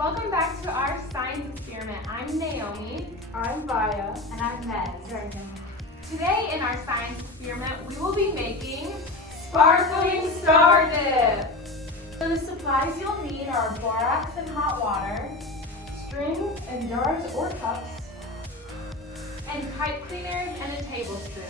Welcome back to our science experiment. I'm Naomi. I'm Via. And I'm Mez. Today in our science experiment, we will be making Sparkling star dip. So the supplies you'll need are borax and hot water, String and jars or cups. and pipe cleaners and a tablespoon.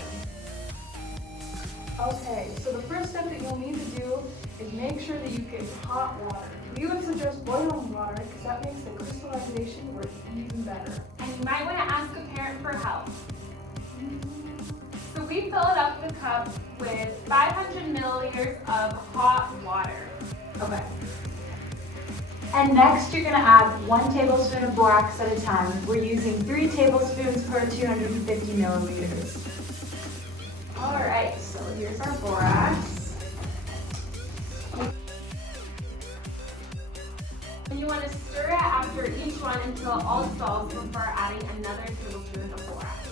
Okay, so the first step that you'll need to do is make sure that you get hot water. We would suggest boiling water because that makes the crystallization work even better. And you might want to ask a parent for help. So we fill it up the cup with 500 milliliters of hot water. Okay. And next you're going to add 1 tablespoon of borax at a time. We're using 3 tablespoons per 250 milliliters. All right, so here's our borax. And you want to stir it after each one until it all dissolves before adding another tablespoon of borax.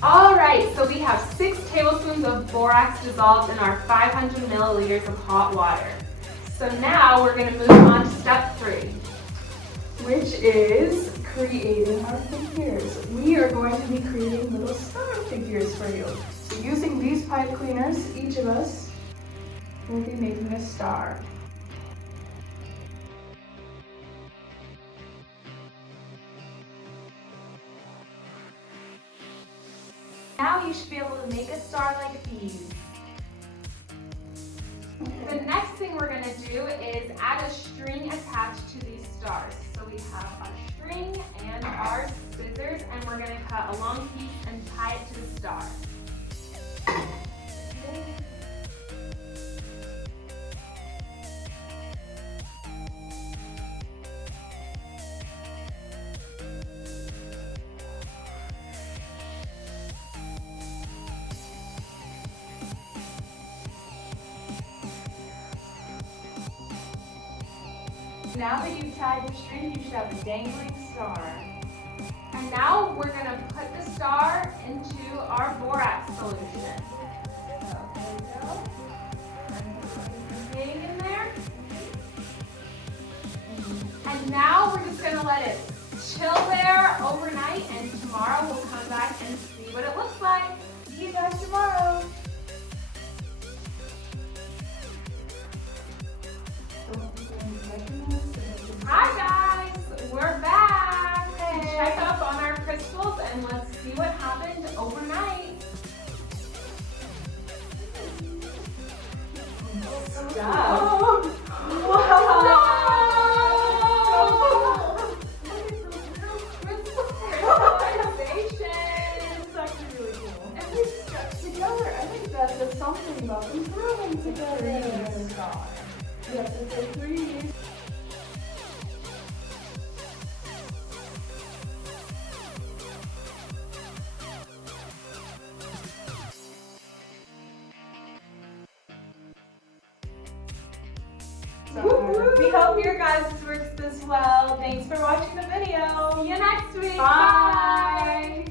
All right, so we have 6 tablespoons of borax dissolved in our 500 milliliters of hot water. So now we're going to move on to step 3. Which is creating our figures. We are going to be creating little star figures for you. So using these pipe cleaners, each of us will be making a star. Now you should be able to make a star like these. The next thing we're going to do is add a string attached to these stars. So we have our string and our scissors, and we're going to cut a long piece and tie it to the star. Now that you've tied your string, you should have a dangling star. And now we're going to put the star into our borax solution. So there we go. Getting in there. And now we're just going to let it chill there overnight, and tomorrow we'll come back and see what it looks like. See you guys tomorrow. Hi guys, we're back. Check up on our crystals and let's see what happened overnight. Stop. Together, I think that there's something about them growing together in a star. Yes, it's a 3D. We hope your guys' works this well. Thanks for watching the video. See you next week. Bye.